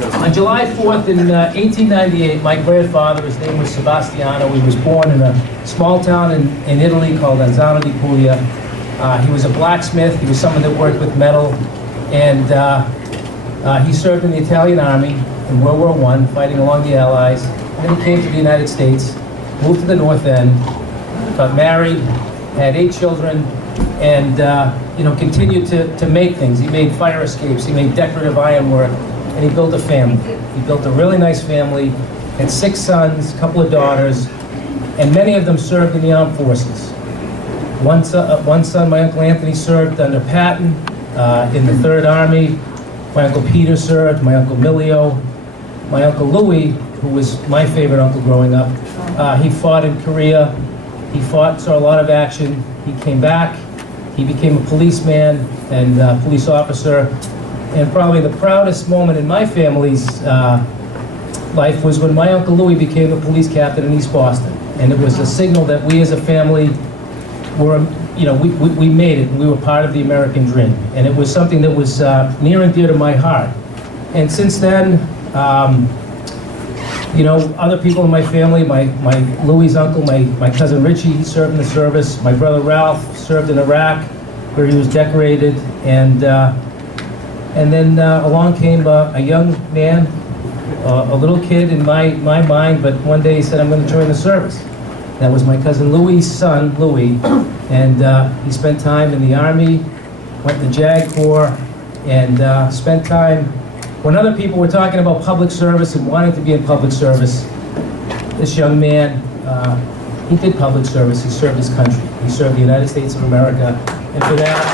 On July 4th in 1898, my grandfather, his name was Sebastiano, he was born in a small town in Italy called Anzano di Puglia. He was a blacksmith, he was someone that worked with metal, and he served in the Italian army in World War I, fighting along the Allies. And then he came to the United States, moved to the North End, got married, had 8 children, and continued to make things. He made fire escapes, he made decorative ironwork, and he built a family. He built a really nice family, had 6 sons, a couple of daughters, and many of them served in the armed forces. One son, my Uncle Anthony, served under Patton in the 3rd Army. My Uncle Peter served, my Uncle Milio. My Uncle Louis, who was my favorite uncle growing up, he fought in Korea. He saw a lot of action. He came back. He became a policeman and police officer. And probably the proudest moment in my family's life was when my Uncle Louis became a police captain in East Boston. And it was a signal that we as a family were, we made it, and we were part of the American dream. And it was something that was near and dear to my heart. And since then, other people in my family, my Louis' uncle, my cousin Richie, he served in the service. My brother Ralph served in Iraq, where he was decorated. And then along came a young man, a little kid in my mind, but one day he said, I'm going to join the service. That was my cousin Louis' son, Louis, and he spent time in the Army, went to JAG Corps, and spent time, when other people were talking about public service and wanting to be in public service, this young man, he did public service. He served his country. He served the United States of America, and for that,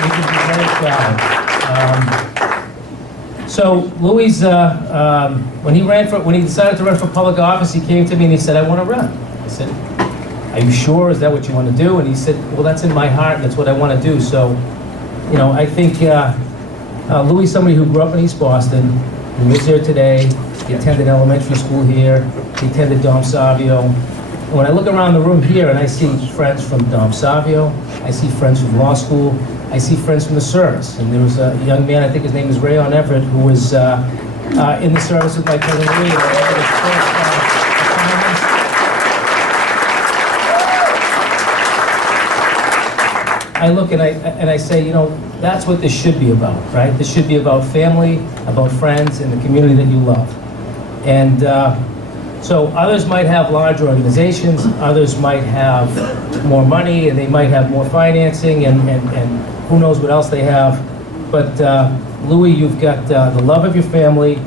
we can be very proud. So Louis, when he decided to run for public office, he came to me and he said, I want to run. I said, are you sure? Is that what you want to do? And he said, well, that's in my heart, and that's what I want to do. So, I think Louis is somebody who grew up in East Boston, who lives here today. He attended elementary school here. He attended Dom Savio. And when I look around the room here and I see friends from Dom Savio, I see friends from law school, I see friends from the service. And there was a young man, I think his name is Rayon Everett, who was in the service with my cousin Louis. I look and I say, that's what this should be about, right? This should be about family, about friends, and the community that you love. And so others might have larger organizations, others might have more money, and they might have more financing, and who knows what else they have. But Louis, you've got the love of your family,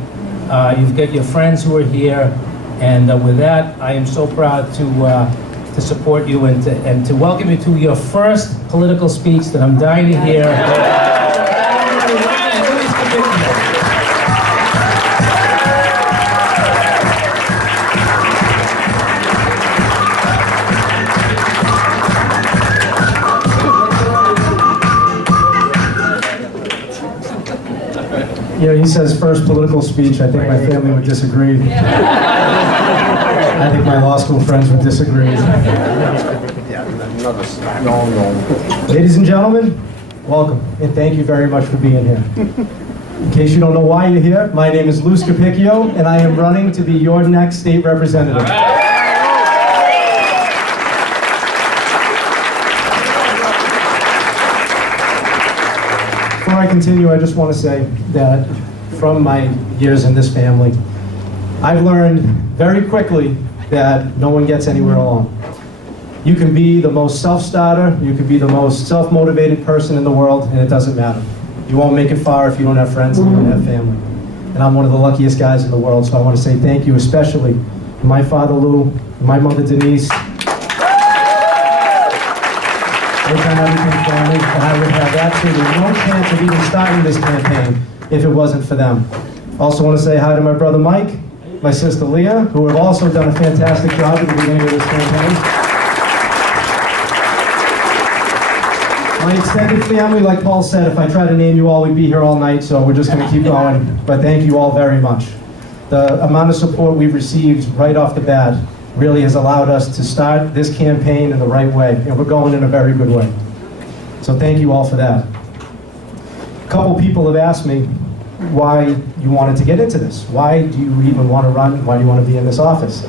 you've got your friends who are here, and with that, I am so proud to support you and to welcome you to your first political speech that I'm dying to hear. Yeah, he says first political speech. I think my family would disagree. I think my law school friends would disagree. Ladies and gentlemen, welcome, and thank you very much for being here. In case you don't know why you're here, my name is Scapicchio, and I am running to be your next state representative. Before I continue, I just want to say that from my years in this family, I've learned very quickly that no one gets anywhere alone. You can be the most self-starter, you can be the most self-motivated person in the world, and it doesn't matter. You won't make it far if you don't have friends and you don't have family. And I'm one of the luckiest guys in the world, so I want to say thank you especially to my father Lou, and my mother Denise. They've done everything for me, and I would have absolutely no chance of even starting this campaign if it wasn't for them. Also want to say hi to my brother Mike, my sister Leah, who have also done a fantastic job at the beginning of this campaign. My extended family, like Paul said, if I try to name you all, we'd be here all night, so we're just going to keep going. But thank you all very much. The amount of support we've received right off the bat really has allowed us to start this campaign in the right way, and we're going in a very good way. So thank you all for that. A couple people have asked me why you wanted to get into this. Why do you even want to run? Why do you want to be in this office?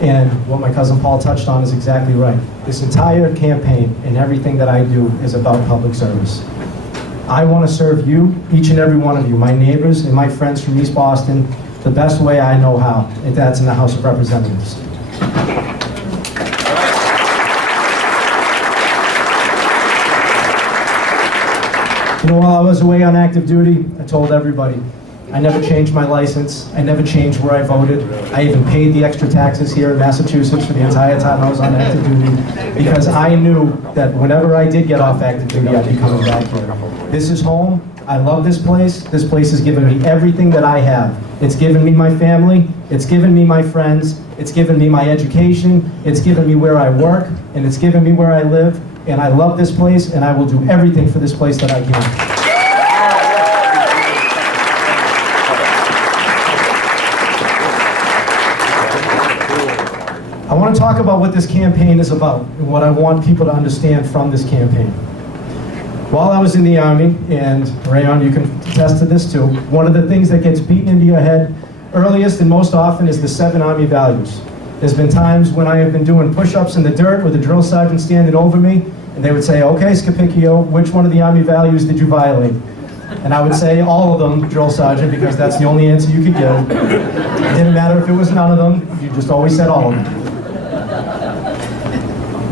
And what my cousin Paul touched on is exactly right. This entire campaign and everything that I do is about public service. I want to serve you, each and every one of you, my neighbors and my friends from East Boston, the best way I know how, and that's in the House of Representatives. You know, while I was away on active duty, I told everybody, I never changed my license, I never changed where I voted, I even paid the extra taxes here in Massachusetts for the entire time I was on active duty, because I knew that whenever I did get off active duty, I'd be coming back here. This is home, I love this place has given me everything that I have. It's given me my family, it's given me my friends, it's given me my education, it's given me where I work, and it's given me where I live, and I love this place, and I will do everything for this place that I can. I want to talk about what this campaign is about and what I want people to understand from this campaign. While I was in the Army, and Rayon, you can attest to this too, one of the things that gets beaten into your head earliest and most often is the 7 Army values. There's been times when I have been doing push-ups in the dirt with a drill sergeant standing over me, and they would say, okay, Scapicchio, which one of the Army values did you violate? And I would say all of them, drill sergeant, because that's the only answer you could give. It didn't matter if it was none of them, you just always said all of them.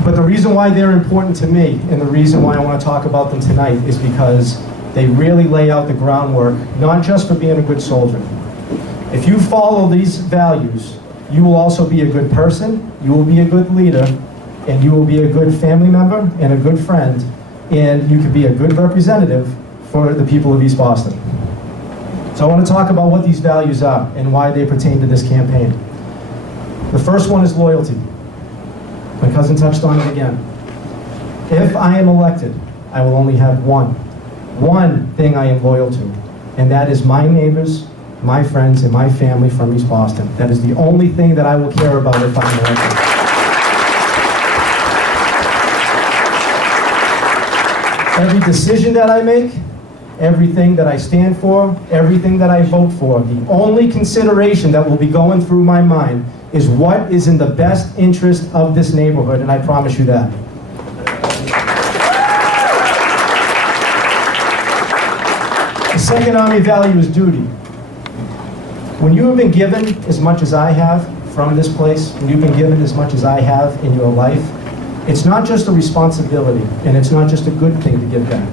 But the reason why they're important to me, and the reason why I want to talk about them tonight, is because they really lay out the groundwork, not just for being a good soldier. If you follow these values, you will also be a good person, you will be a good leader, and you will be a good family member and a good friend, and you could be a good representative for the people of East Boston. So I want to talk about what these values are and why they pertain to this campaign. The first one is loyalty. My cousin touched on it again. If I am elected, I will only have one thing I am loyal to, and that is my neighbors, my friends, and my family from East Boston. That is the only thing that I will care about if I'm elected. Every decision that I make, everything that I stand for, everything that I vote for, the only consideration that will be going through my mind is what is in the best interest of this neighborhood, and I promise you that. The second Army value is duty. When you have been given as much as I have from this place, when you've been given as much as I have in your life, it's not just a responsibility, and it's not just a good thing to give back.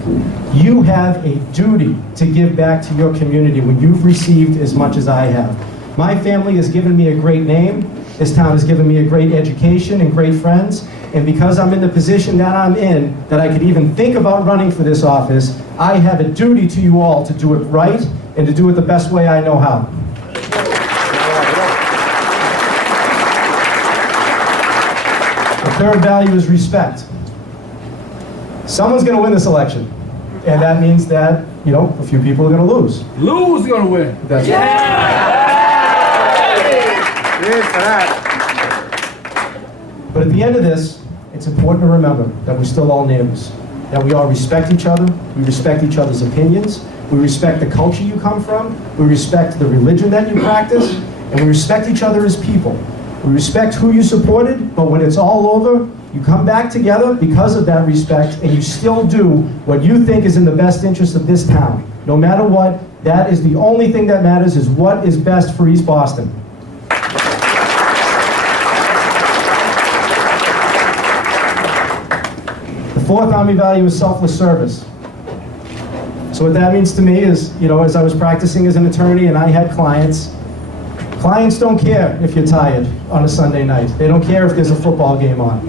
You have a duty to give back to your community when you've received as much as I have. My family has given me a great name. This town has given me a great education and great friends. And because I'm in the position that I'm in, that I could even think about running for this office, I have a duty to you all to do it right and to do it the best way I know how. The third value is respect. Someone's going to win this election. And that means that, you know, a few people are going to lose. Lou's gonna win. That's But at the end of this, it's important to remember that we're still all neighbors, that we all respect each other, we respect each other's opinions, we respect the culture you come from, we respect the religion that you practice, and we respect each other as people. We respect who you supported, but when it's all over, you come back together because of that respect, and you still do what you think is in the best interest of this town. No matter what, that is the only thing that matters, is what is best for East Boston. The fourth Army value is selfless service. So what that means to me is, you know, as I was practicing as an attorney and I had clients don't care if you're tired on a Sunday night. They don't care if there's a football game on.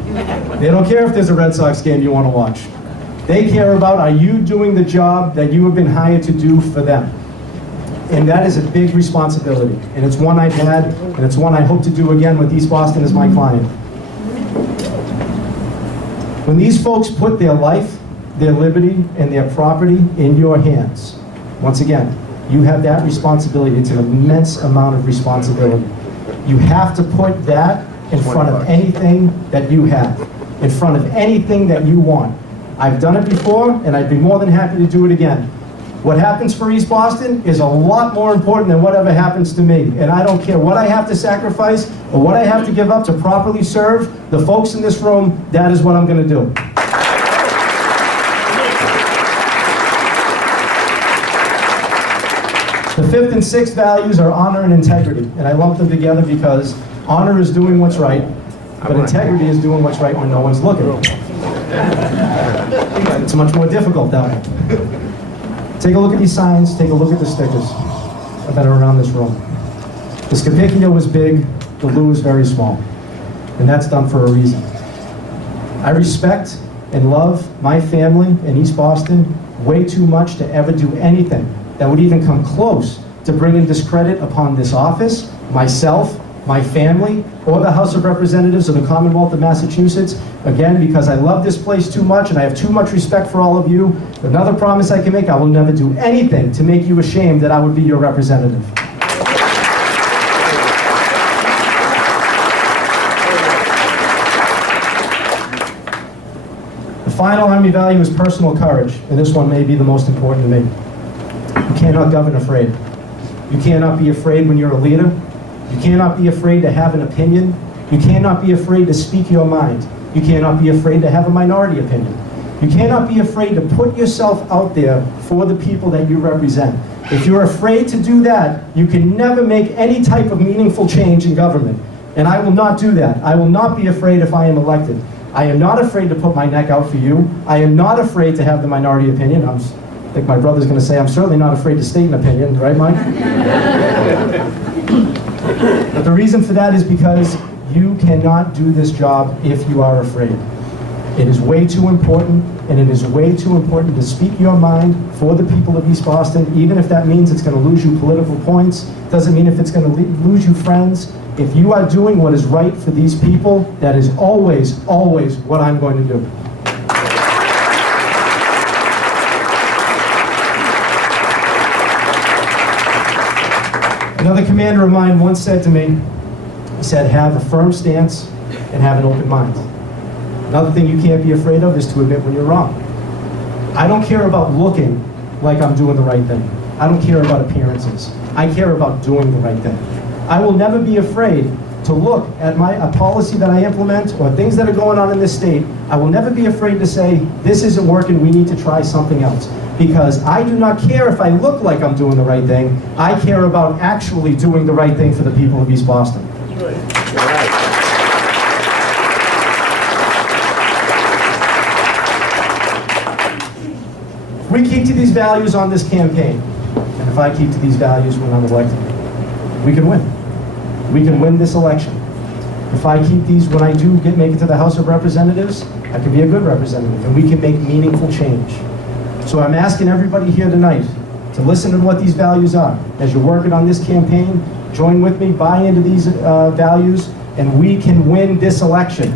They don't care if there's a Red Sox game you want to watch. They care about, are you doing the job that you have been hired to do for them? And that is a big responsibility. And it's one I've had, and it's one I hope to do again with East Boston as my client. When these folks put their life, their liberty, and their property in your hands, once again, you have that responsibility. It's an immense amount of responsibility. You have to put that in front of anything that you have, in front of anything that you want. I've done it before, and I'd be more than happy to do it again. What happens for East Boston is a lot more important than whatever happens to me. And I don't care what I have to sacrifice or what I have to give up to properly serve the folks in this room. That is what I'm going to do. The fifth and sixth values are honor and integrity. And I lump them together because honor is doing what's right, but integrity is doing what's right when no one's looking. It's much more difficult that way. Take a look at these signs, take a look at the stickers that are around this room. The Scapicchio is big, the Lou is very small. And that's done for a reason. I respect and love my family in East Boston way too much to ever do anything that would even come close to bringing discredit upon this office, myself, my family, or the House of Representatives of the Commonwealth of Massachusetts. Again, because I love this place too much and I have too much respect for all of you. Another promise I can make, I will never do anything to make you ashamed that I would be your representative. The final Army value is personal courage, and this one may be the most important to me. You cannot govern afraid. You cannot be afraid when you're a leader. You cannot be afraid to have an opinion. You cannot be afraid to speak your mind. You cannot be afraid to have a minority opinion. You cannot be afraid to put yourself out there for the people that you represent. If you're afraid to do that, you can never make any type of meaningful change in government. And I will not do that. I will not be afraid if I am elected. I am not afraid to put my neck out for you. I am not afraid to have the minority opinion. I think my brother's going to say I'm certainly not afraid to state an opinion, right, Mike? But the reason for that is because you cannot do this job if you are afraid. It is way too important, and it is way too important to speak your mind for the people of East Boston, even if that means it's going to lose you political points. Doesn't mean if it's going to lose you friends. If you are doing what is right for these people, that is always, always what I'm going to do. Another commander of mine once said to me, he said, have a firm stance and have an open mind. Another thing you can't be afraid of is to admit when you're wrong. I don't care about looking like I'm doing the right thing. I don't care about appearances. I care about doing the right thing. I will never be afraid to look at a policy that I implement or things that are going on in this state. I will never be afraid to say, this isn't working, we need to try something else. Because I do not care if I look like I'm doing the right thing. I care about actually doing the right thing for the people of East Boston. That's right. You're right. If we keep to these values on this campaign, and if I keep to these values when I'm elected, we can win. We can win this election. If I keep these when I do make it to the House of Representatives, I can be a good representative, and we can make meaningful change. So I'm asking everybody here tonight to listen to what these values are. As you're working on this campaign, join with me, buy into these values, and we can win this election.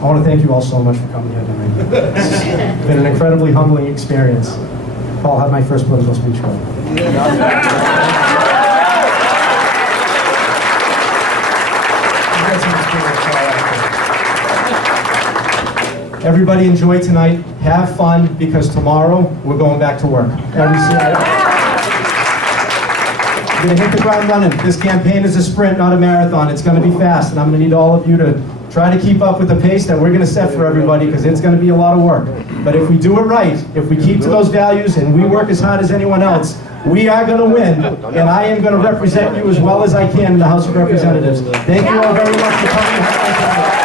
I want to thank you all so much for coming here tonight. It's been an incredibly humbling experience. Paul, how'd my first political speech go? Everybody enjoy tonight. Have fun, because tomorrow we're going back to work. We're going to hit the ground running. This campaign is a sprint, not a marathon. It's going to be fast, and I'm going to need all of you to try to keep up with the pace that we're going to set for everybody, because it's going to be a lot of work. But if we do it right, if we keep to those values and we work as hard as anyone else, we are going to win, and I am going to represent you as well as I can in the House of Representatives. Thank you all very much for coming.